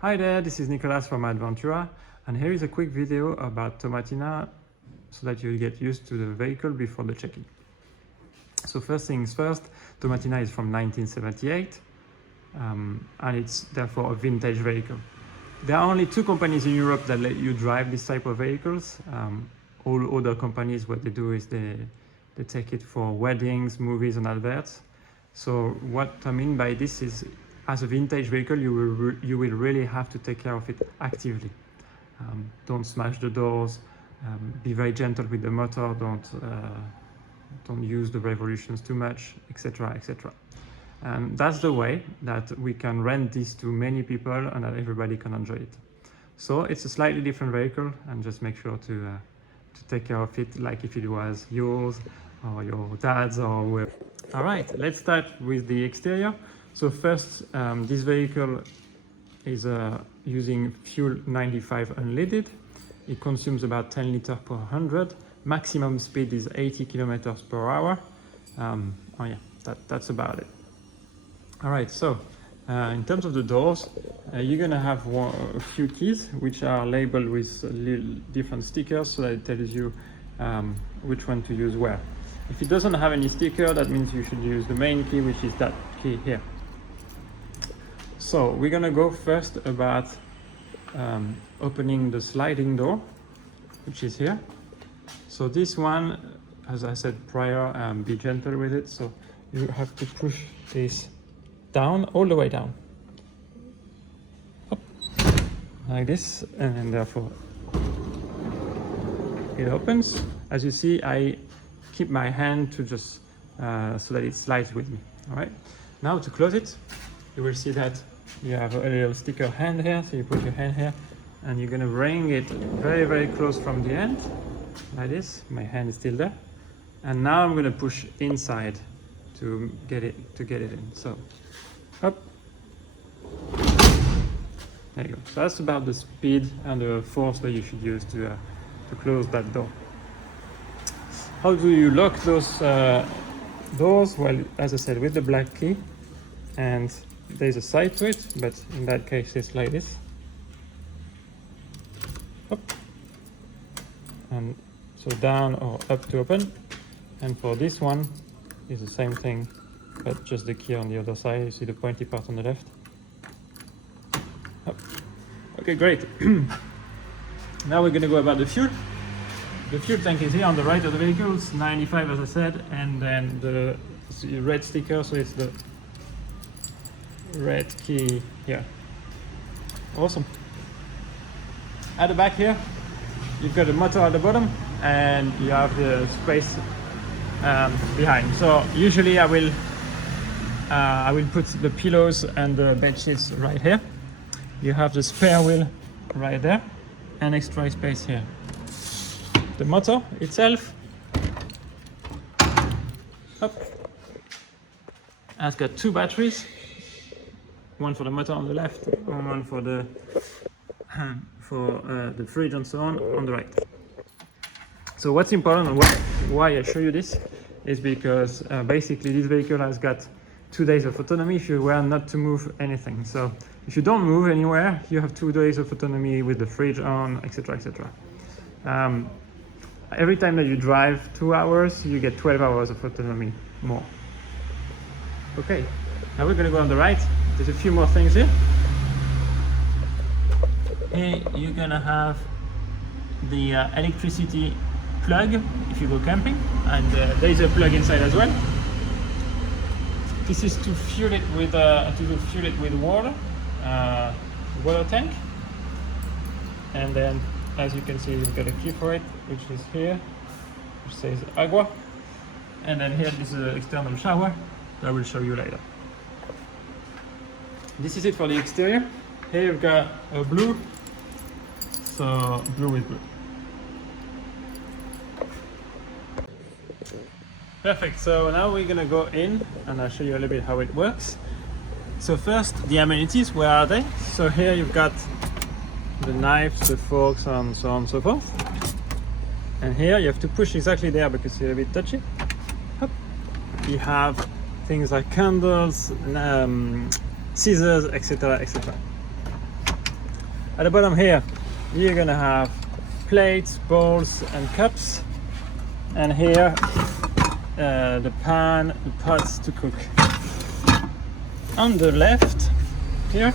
Hi there, this is Nicolas from Advantura, and here is a quick video about Tomatina so that you'll get used to the vehicle before the check-in. So first things first, Tomatina is from 1978 and it's therefore a vintage vehicle. There are only two companies in Europe that let you drive this type of vehicles. All other companies, what they do is they take it for weddings, movies and adverts. So what I mean by this is, as a vintage vehicle, you will really have to take care of it actively. Don't smash the doors, be very gentle with the motor, don't use the revolutions too much, etc, etc. And that's the way that we can rent this to many people and that everybody can enjoy it. So it's a slightly different vehicle, and just make sure to take care of it like if it was yours or your dad's or whoever. All right, let's start with the exterior. So first, this vehicle is using fuel 95 unleaded. It consumes about 10 liters per 100. Maximum speed is 80 kilometers per hour. Oh yeah, that's about it. All right, so in terms of the doors, you're gonna have a few keys which are labeled with little different stickers so that it tells you which one to use where. If it doesn't have any sticker, that means you should use the main key, which is that key here. So we're gonna go first about opening the sliding door, which is here. So this one, as I said prior, be gentle with it. So you have to push this down, all the way down. Up, like this, and therefore it opens. As you see, I keep my hand to just so that it slides with me. All right. Now to close it, you will see that you have a little sticker hand here, so you put your hand here and you're gonna bring it very, very close from the end, like this. My hand is still there. And now I'm gonna push inside to get it in. So, up. There you go. So that's about the speed and the force that you should use to close that door. How do you lock those doors? Well, as I said, with the black key, and there's a side to it, but in that case it's like this. Up. And so down or up to open. And for this one, it's the same thing, but just the key on the other side. You see the pointy part on the left. Up. Okay, great. Now we're gonna go about the fuel. The fuel tank is here on the right of the vehicle. It's 95, as I said, and then the red sticker, so it's the red key here. Awesome. At the back here, you've got the motor at the bottom, and you have the space behind. So usually I will put the pillows and the bed sheets right here. You have the spare wheel right there, and extra space here. The motor itself has got two batteries, one for the motor on the left and one for the fridge and so on the right. So what's important and why I show you this is because basically this vehicle has got 2 days of autonomy if you were not to move anything. So if you don't move anywhere, you have 2 days of autonomy with the fridge on, etc, etc. Every time that you drive 2 hours, you get 12 hours of autonomy more. Okay, now we're gonna go on the right. There's a few more things here. Here you're gonna have the electricity plug if you go camping, and there's a plug inside as well. This is to fuel it with water, water tank, and then as you can see, you've got a key for it, which is here, which says agua. And then here is an external shower that I will show you later. This is it for the exterior. Here you've got a blue, so blue with blue. Perfect, so now we're gonna go in and I'll show you a little bit how it works. So first, the amenities, where are they? So here you've got the knives, the forks, and so on and so forth. And here you have to push exactly there because it's a bit touchy. Hop. You have things like candles, scissors, etc, etc. At the bottom here, you're gonna have plates, bowls, and cups, and here the pan, the pots to cook. On the left here,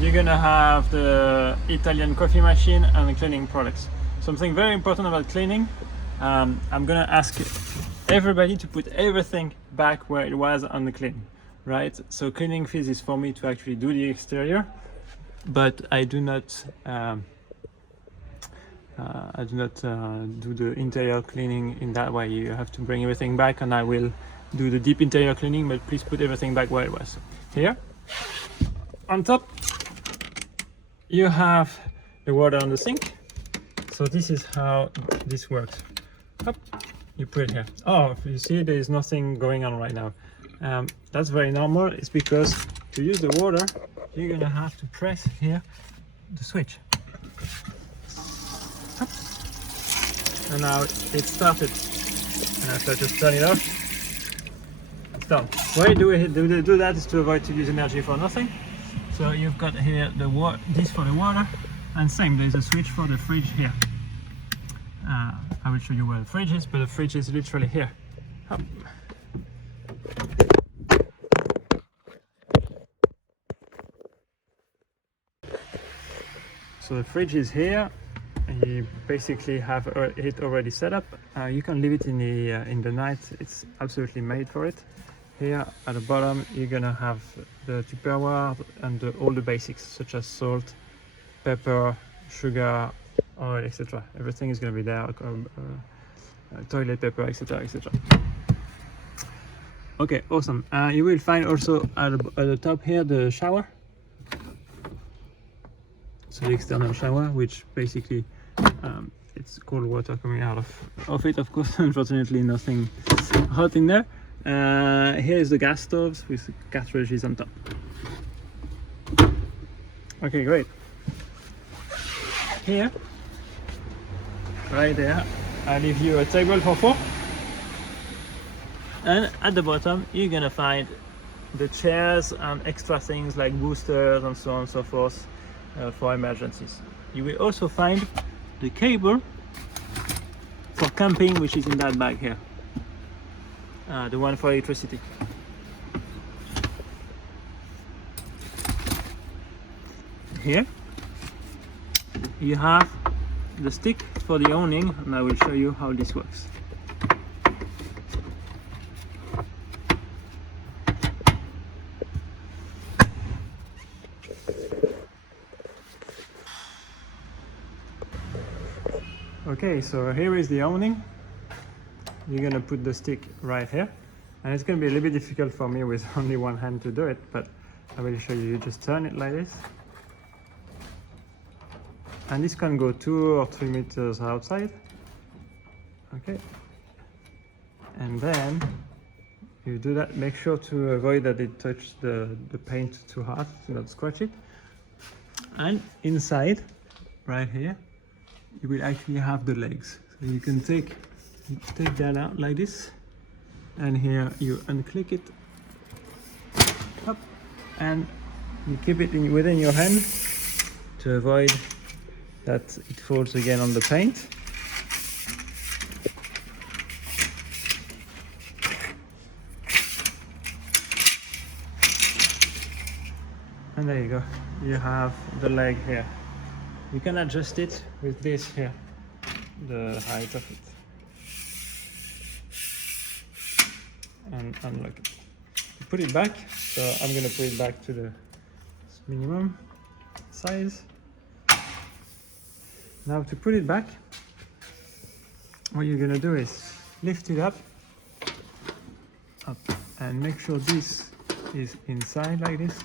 you're gonna have the Italian coffee machine and the cleaning products. Something very important about cleaning, I'm gonna ask everybody to put everything back where it was on the clean, right? So cleaning fees is for me to actually do the exterior, but I do not do the interior cleaning in that way. You have to bring everything back, and I will do the deep interior cleaning, but please put everything back where it was. Here, on top, you have the water on the sink. So this is how this works. Up, you put it here. Oh, you see there is nothing going on right now. That's very normal. It's because to use the water, you're gonna have to press here the switch. Up. And now it started. And after I just turn it off, it's done. Why do we do that? Is to avoid to use energy for nothing. So you've got here this for the water, and same, there's a switch for the fridge here. I will show you where the fridge is, but the fridge is literally here. Hop. So the fridge is here. You basically have it already set up. You can leave it in the night. It's absolutely made for it. Here at the bottom, you're gonna have the Tupperware and all the basics, such as salt, pepper, sugar, oil, etc. Everything is going to be there, toilet paper, etc., etc. Okay, awesome. You will find also at the top here the shower. So the external shower, which basically it's cold water coming out of it, of course. Unfortunately, nothing hot in there. Here is the gas stoves with cartridges on top. Okay, great. Here, right there, I leave you a table for 4, and at the bottom you're gonna find the chairs and extra things like boosters and so on and so forth for emergencies. You will also find the cable for camping, which is in that bag here, the one for electricity. Here you have the stick for the awning, and I will show you how this works. Okay, so here is the awning. You're gonna put the stick right here, and it's gonna be a little bit difficult for me with only one hand to do it, but I will show you. You just turn it like this. And this can go 2 or 3 meters outside. Okay. And then you do that. Make sure to avoid that it touches the paint too hard, to not scratch it. And inside, right here, you will actually have the legs. So you can take that out like this. And here you unclick it. Up. And you keep it within your hand to avoid that it falls again on the paint. And there you go, you have the leg here. You can adjust it with this here, the height of it, and unlock it. You put it back, so I'm gonna put it back to the minimum size. Now to put it back, what you're gonna do is lift it up, and make sure this is inside like this.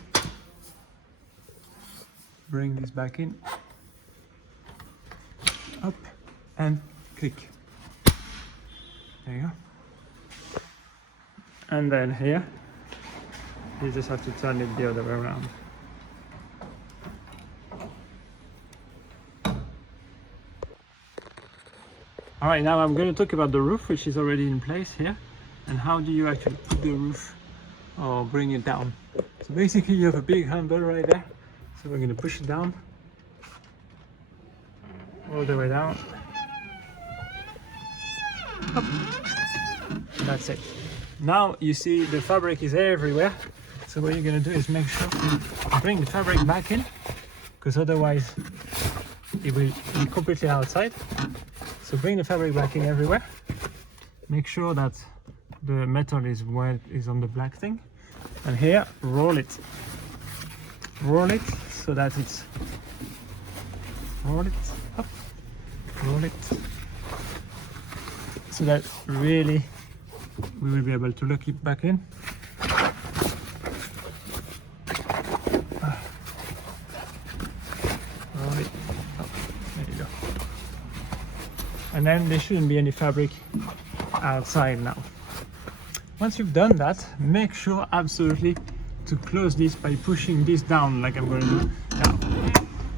Bring this back in, up, and click. There you go. And then here, you just have to turn it the other way around. All right, now I'm going to talk about the roof, which is already in place here, and how do you actually put the roof or bring it down. So basically you have a big handle right there, So we're going to push it down, all the way down. Up. That's it. Now you see the fabric is everywhere. So what you're going to do is make sure to bring the fabric back in, because otherwise it will be completely outside. So bring the fabric back in everywhere. Make sure that the metal is where is on the black thing. And here, roll it. Roll it so that it's... Roll it up. Roll it. So that really we will be able to lock it back in. Roll it up. There you go. And then there shouldn't be any fabric outside now. Once you've done that, make sure absolutely to close this by pushing this down like I'm going to do now.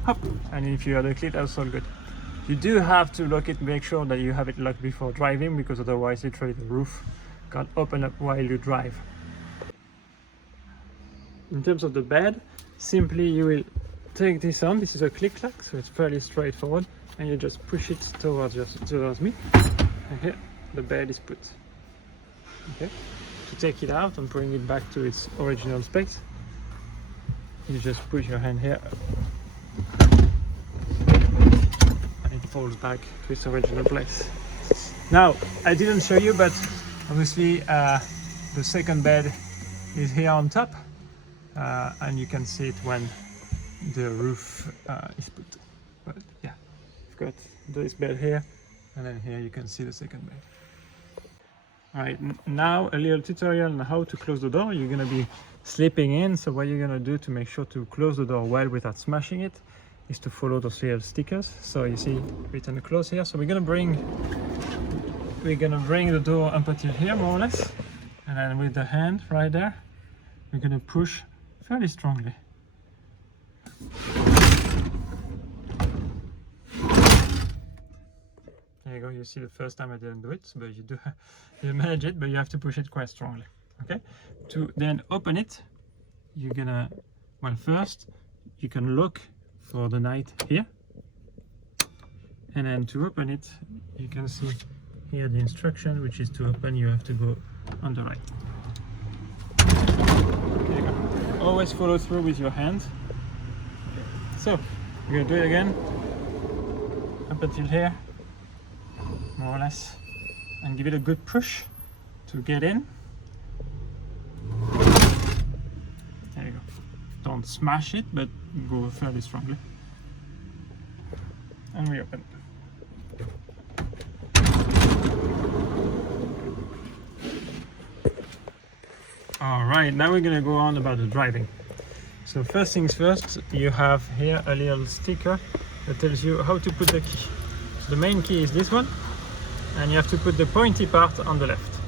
Hop. And if you have the clip, that's all good. You do have to lock it, make sure that you have it locked before driving, because otherwise literally the roof can't open up while you drive. In terms of the bed, simply you will take this on. This is a click lock, so it's fairly straightforward, and you just push it towards me. And here the bed is put. Okay. To take it out and bring it back to its original space, you just put your hand here and it falls back to its original place. Now, I didn't show you, but obviously the second bed is here on top, and you can see it when the roof is put. But yeah, I've got this bed here, and then here you can see the second bed. Alright, now a little tutorial on how to close the door. You're going to be slipping in, so what you're going to do to make sure to close the door well without smashing it is to follow those little stickers. So you see written and close here. So we're going to bring the door up until here, more or less, and then with the hand right there we're going to push fairly strongly. There you go. You see the first time I didn't do it, but you manage it, but you have to push it quite strongly. Okay. To then open it, you're gonna, well, first you can look for the night here, and then to open it, you can see here the instruction, which is to open. You have to go on the right. There you go. Always follow through with your hand. Okay. So we're gonna do it again up until here, more or less, and give it a good push to get in. There you go. Don't smash it, but go fairly strongly. And reopen. Alright, now we're gonna go on about the driving. So first things first, you have here a little sticker that tells you how to put the key. So the main key is this one, and you have to put the pointy part on the left.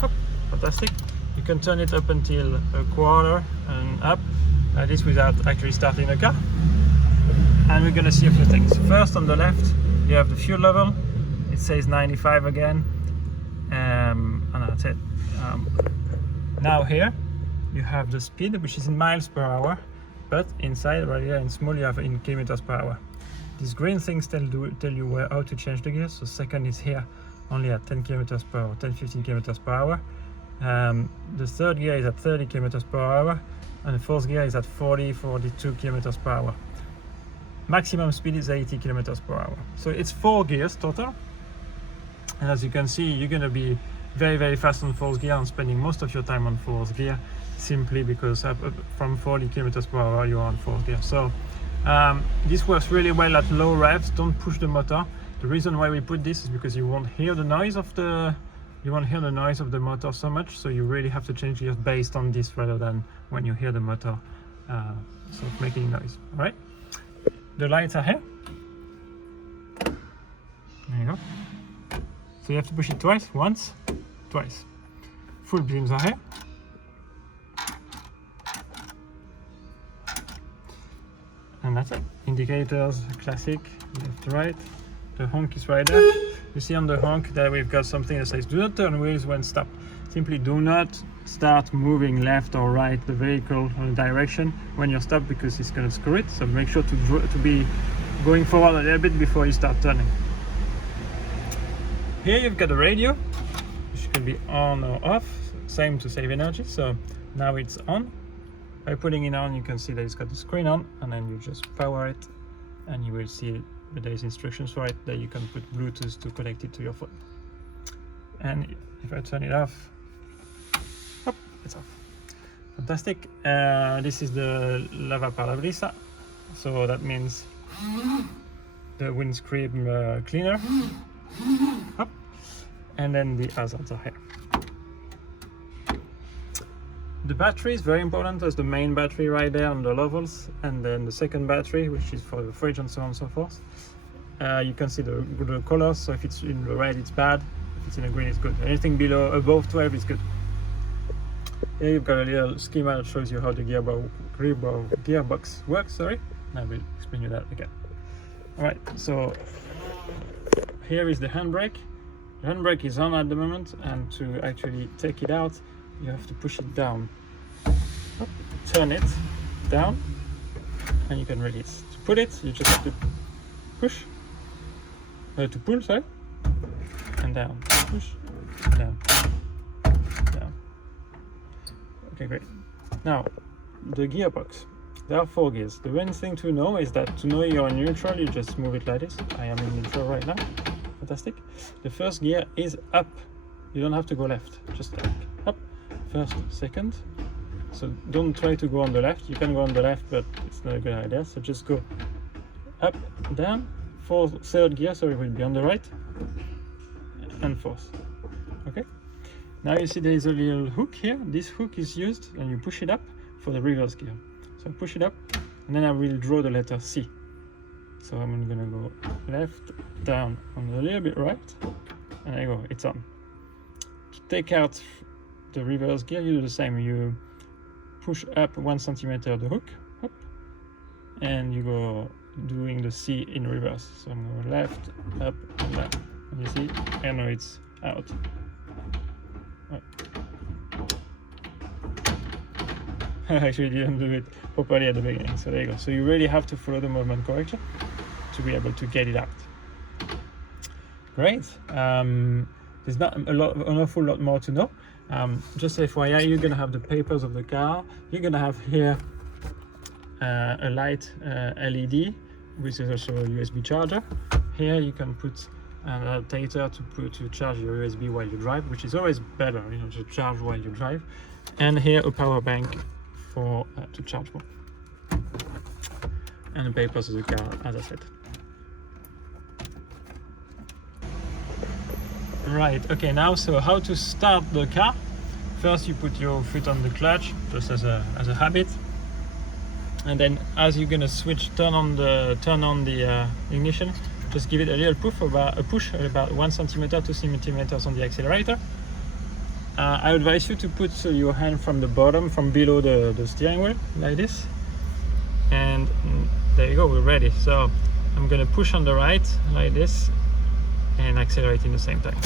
Hop, fantastic. You can turn it up until a quarter and up, like this, without actually starting the car. And we're gonna see a few things. First, on the left, you have the fuel level. It says 95 again, and that's it. Now here, you have the speed, which is in miles per hour, but inside, right here in small, you have in kilometers per hour. These green things tell you how to change the gears. So second is here only at 10 kilometers per hour, 10-15 kilometers per hour. The third gear is at 30 kilometers per hour, and the fourth gear is at 40-42 kilometers per hour. Maximum speed is 80 kilometers per hour. So it's 4 gears total, and as you can see, you're going to be very, very fast on fourth gear and spending most of your time on fourth gear, simply because from 40 kilometers per hour you're on fourth gear. So this works really well at low revs. Don't push the motor. The reason why we put this is because you won't hear the noise of the motor so much, so you really have to change gears based on this rather than when you hear the motor sort of making noise. All right, the lights are here. There you go. So you have to push it twice, once, twice. Full beams are here. And that's it. Indicators, classic, left to right. The honk is right there. You see on the honk that we've got something that says do not turn wheels when stopped. Simply do not start moving left or right the vehicle or the direction when you're stopped, because it's going to screw it. So make sure to be going forward a little bit before you start turning. Here you've got a radio, which can be on or off, same to save energy. So now it's on. By putting it on, you can see that it's got the screen on, and then you just power it, and you will see that there is instructions for it, that you can put Bluetooth to connect it to your phone. And if I turn it off, hop, it's off. Fantastic. This is the lava parabrisa, so that means the windscreen cleaner. Hop. And then the hazards are here. The battery is very important. There's the main battery right there on the levels, and then the second battery, which is for the fridge and so on and so forth. You can see the colors, so if it's in the red it's bad, if it's in the green it's good. Anything above 12 is good. Here you've got a little schema that shows you how the gearbox works, and I will explain you that again. Alright, so here is the handbrake. The handbrake is on at the moment, and to actually take it out, you have to push it down. Turn it down, and you can release. To put it, you just have to push, to pull, sorry, and down. Push, down, down. Okay, great. Now, the gearbox. There are 4 gears. The main thing to know is that to know you're in neutral, you just move it like this. I am in neutral right now. Fantastic. The first gear is up. You don't have to go left, just up. First, second. So don't try to go on the left. You can go on the left, but it's not a good idea. So just go up, down. Third gear, so it will be on the right, and fourth. Okay. Now you see there is a little hook here. This hook is used, and you push it up for the reverse gear. So push it up, and then I will draw the letter C. So I'm gonna go left, down, and a little bit right, and there you go. It's on. To take out the reverse gear, you do the same. You push up 1 centimeter the hook, up, and you go doing the C in reverse. So I'm going left, up, and down. And you see, I know it's out. Right. I actually didn't do it properly at the beginning. So there you go. So you really have to follow the movement correctly to be able to get it out. Great. There's not an awful lot more to know. Just FYI, you're gonna have the papers of the car. You're gonna have here a light LED, which is also a USB charger. Here you can put an adapter to charge your USB while you drive, which is always better, to charge while you drive. And here a power bank for to charge more. And the papers of the car, as I said. Right, okay, now so how to start the car. First you put your foot on the clutch, just as a habit. And then as you're gonna turn on the ignition, just give it a little push about 1 centimeter, 2 centimeters on the accelerator. I advise you to put your hand from the bottom, from below the steering wheel, like this. And there you go, we're ready. So I'm gonna push on the right, like this, and accelerate in the same time.